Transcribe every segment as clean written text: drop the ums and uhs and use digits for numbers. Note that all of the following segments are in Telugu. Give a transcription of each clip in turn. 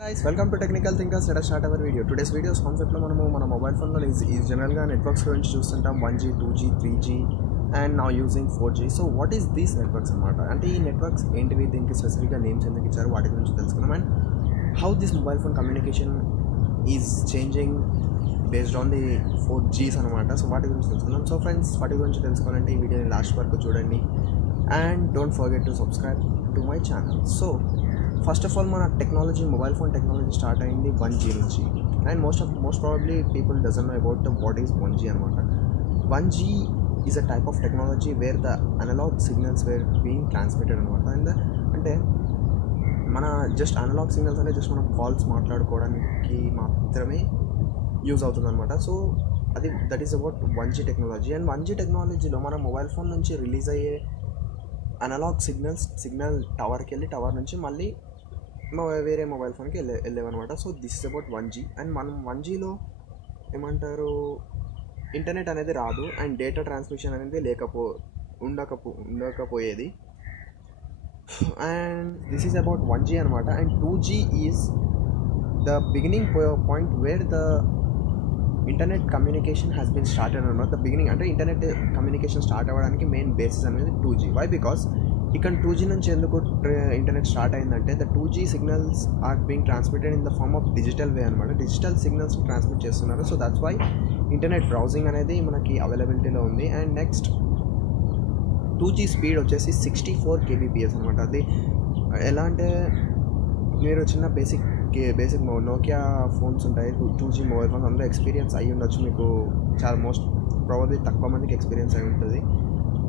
Guys, welcome to Technical Thinkers. Let us start our video. Today's video's concept lo manamu mana mobile phone lo is general ga networks gurinchi chustuntam 1G, 2G, 3G and now using 4G. So what is these networks anamata? Ante ee networks entivi deeniki specific ga names enduku icharu vaati gurinchi telusukundam and how this mobile phone communication is changing based on the 4Gs anamata. So vaati gurinchi telusukundam. So friends, vaati gurinchi telusukovalante ee video ni last varaku చూడండి and don't forget to subscribe to my channel. So first of all మన technology mobile phone technology start అయింది 1G నుంచి and most probably people doesn't know about the what is 1G అనమాట. 1G is a type of technology where the analog signals were being transmitted అనమాట. అండ్ అంటే మన జస్ట్ అనలాగ్ సిగ్నల్స్ అంటే జస్ట్ మనం కాల్స్ మాట్లాడుకోవడానికి మాత్రమే యూజ్ అవుతుంది అనమాట. So that is about 1G technology. And 1G టెక్నాలజీలో మన మొబైల్ ఫోన్ నుంచి రిలీజ్ అయ్యే అనలాగ్ సిగ్నల్ టవర్కి వెళ్ళి టవర్ నుంచి మళ్ళీ వేరే మొబైల్ ఫోన్కి వెళ్ళేవన్నమాట. So this is about 1G. And మనం 1Gలో ఏమంటారు, ఇంటర్నెట్ అనేది రాదు అండ్ డేటా ట్రాన్స్మిషన్ అనేది ఉండకపోయేది. And this is about 1G అనమాట. And 2G is the beginning point where the internet communication has been started అనమాట. ద బిగినింగ్ అంటే ఇంటర్నెట్ కమ్యూనికేషన్ స్టార్ట్ అవ్వడానికి మెయిన్ బేసిస్ అనేది 2G. వై? బికాస్ ఇక్కడ 2G నుంచి ఎందుకు ఇంటర్నెట్ స్టార్ట్ అయిందంటే the 2G signals are being transmitted in the form of digital way అనమాట. డిజిటల్ సిగ్నల్స్ ట్రాన్స్మిట్ చేస్తున్నారు. So that's why internet browsing అనేది మనకి అవైలబిలిటీలో ఉంది. అండ్ నెక్స్ట్ 2G స్పీడ్ వచ్చేసి 64 kbps అనమాట. అది ఎలా అంటే మీరు చిన్న బేసిక్ నోకియా ఫోన్స్ ఉంటాయి, 2G మొబైల్ ఫోన్స్, అందులో ఎక్స్పీరియన్స్ అయ్యి ఉండొచ్చు. మీకు చాలా మోస్ట్ ప్రాబబ్లీ తక్కువ మందికి ఎక్స్పీరియన్స్ అయి ఉంటుంది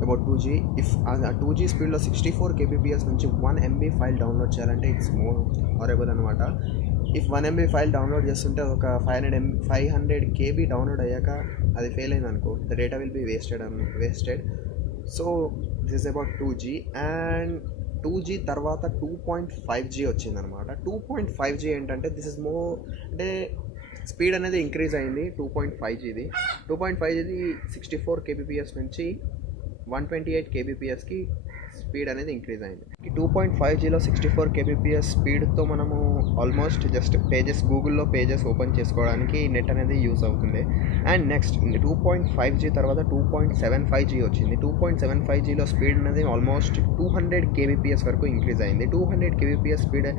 అబౌట్ 2G. ఇఫ్ ఆ 2G స్పీడ్లో 64 kbps నుంచి 1 MB ఫైల్ డౌన్లోడ్ చేయాలంటే ఇట్స్ మోర్ హారబుల్ అనమాట. ఇఫ్ 1 MB ఫైల్ డౌన్లోడ్ చేస్తుంటే ఒక 500 KB డౌన్లోడ్ అయ్యాక అది ఫెయిల్ అయింది అనుకో, the data will be wasted. So this is about 2G. And 2G తర్వాత 2.5G వచ్చిందనమాట. 2.5G ఏంటంటే దిస్ ఇస్ అంటే స్పీడ్ అనేది ఇంక్రీజ్ అయింది. 2.5Gది 64 kbps నుంచి 128 kbpsకి స్పీడ్ అనేది ఇంక్రీజ్ అయింది. 2.5Gలో 64 kbps స్పీడ్తో మనము ఆల్మోస్ట్ జస్ట్ గూగుల్లో పేజెస్ ఓపెన్ చేసుకోవడానికి నెట్ అనేది యూజ్ అవుతుంది. అండ్ నెక్స్ట్ 2.5G తర్వాత 2.75G వచ్చింది. 2.75Gలో స్పీడ్ అనేది ఆల్మోస్ట్ 200 kbps వరకు ఇంక్రీజ్ అయింది. 200 kbps స్పీడ్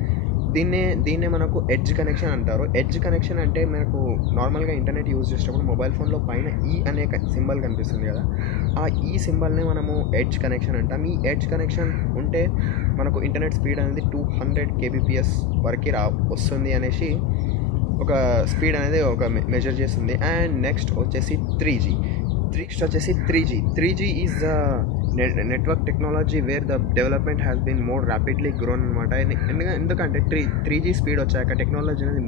దీన్నే మనకు ఎడ్జ్ కనెక్షన్ అంటారు. ఎడ్జ్ కనెక్షన్ అంటే మనకు నార్మల్గా ఇంటర్నెట్ యూజ్ చేసేటప్పుడు మొబైల్ ఫోన్లో పైన ఈ అనే సింబల్ కనిపిస్తుంది కదా, ఆ ఈ సింబల్నే మనము ఎడ్జ్ కనెక్షన్ అంటాం. ఈ ఎడ్జ్ కనెక్షన్ ఉంటే మనకు ఇంటర్నెట్ స్పీడ్ అనేది 200 kbps వరకు వస్తుంది అనేసి ఒక స్పీడ్ అనేది ఒక మెజర్ చేస్తుంది. అండ్ నెక్స్ట్ వచ్చేసి 3G. 3G is the network technology where the development has been more rapidly grown అనమాట. ఎందుకంటే 3G స్పీడ్ వచ్చాక టెక్నాలజీ అనేది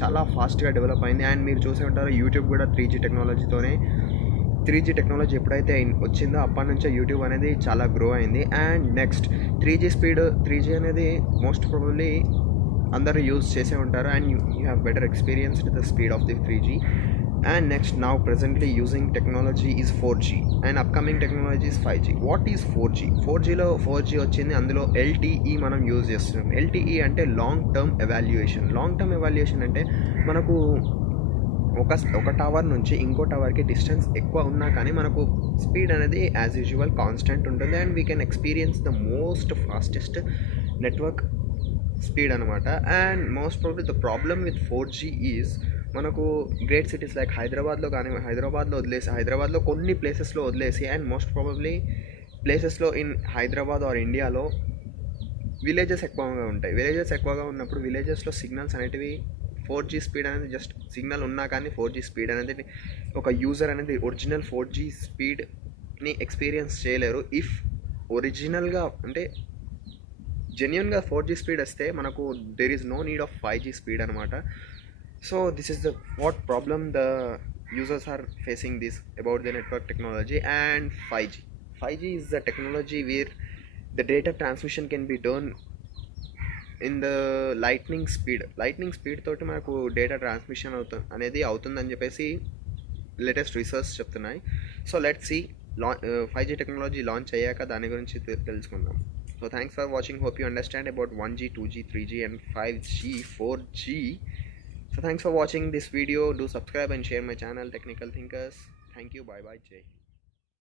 చాలా ఫాస్ట్గా డెవలప్ అయింది. అండ్ మీరు చూసే ఉంటారు యూట్యూబ్ కూడా 3G టెక్నాలజీతోనే 3G టెక్నాలజీ ఎప్పుడైతే వచ్చిందో అప్పటి నుంచే యూట్యూబ్ అనేది చాలా గ్రో అయింది. అండ్ నెక్స్ట్ 3G అనేది మోస్ట్ ప్రాబబ్లీ అందరూ యూజ్ చేసే ఉంటారు. And you have better experience with the speed of the 3G. And next, now presently using technology is 4G and upcoming technology is 5G. What is 4G? 4Gలో 4G వచ్చింది, అందులో LTE మనం యూజ్ చేస్తున్నాం. LTE అంటే లాంగ్ టర్మ్ ఎవాల్యుయేషన్ అంటే మనకు ఒక టవర్ నుంచి ఇంకో టవర్కి డిస్టెన్స్ ఎక్కువ ఉన్నా కానీ మనకు స్పీడ్ అనేది యాజ్ యూజువల్ కాన్స్టెంట్ ఉంటుంది. And we can experience the most fastest network speed అనమాట. And most probably the problem with 4G is మనకు గ్రేట్ సిటీస్ లైక్ హైదరాబాద్లో కొన్ని ప్లేసెస్లో వదిలేసి అండ్ మోస్ట్ ప్రాబబ్లీ ప్లేసెస్లో ఇన్ హైదరాబాద్ ఆర్ ఇండియాలో విలేజెస్ ఎక్కువగా ఉన్నప్పుడు విలేజెస్లో సిగ్నల్స్ అనేటివి 4G స్పీడ్ అనేది జస్ట్ సిగ్నల్ ఉన్నా కానీ 4G స్పీడ్ అనేది ఒక యూజర్ అనేది ఒరిజినల్ 4G స్పీడ్ని ఎక్స్పీరియన్స్ చేయలేరు. ఇఫ్ ఒరిజినల్గా అంటే జెన్యున్గా 4G స్పీడ్ వస్తే మనకు there is no need of 5G speed అనమాట. So this is what problem the users are facing this about the network technology. And 5G is the technology where the data transmission can be done in the lightning speed తోటి మనకు డేటా ట్రాన్స్మిషన్ అనేది అవుతుందని చెప్పేసి లేటెస్ట్ రీసెర్చ్ చెప్తున్నాయి. So let's see 5G technology launch అయ్యాక దాని గురించి తెలుసుకుందాం. So thanks for watching. Hope you understand about 1G, 2G, 3G and 5G, 4G. So thanks for watching this video. Do subscribe and share my channel, Technical Thinkers. Thank you. Bye bye. Jai Hind.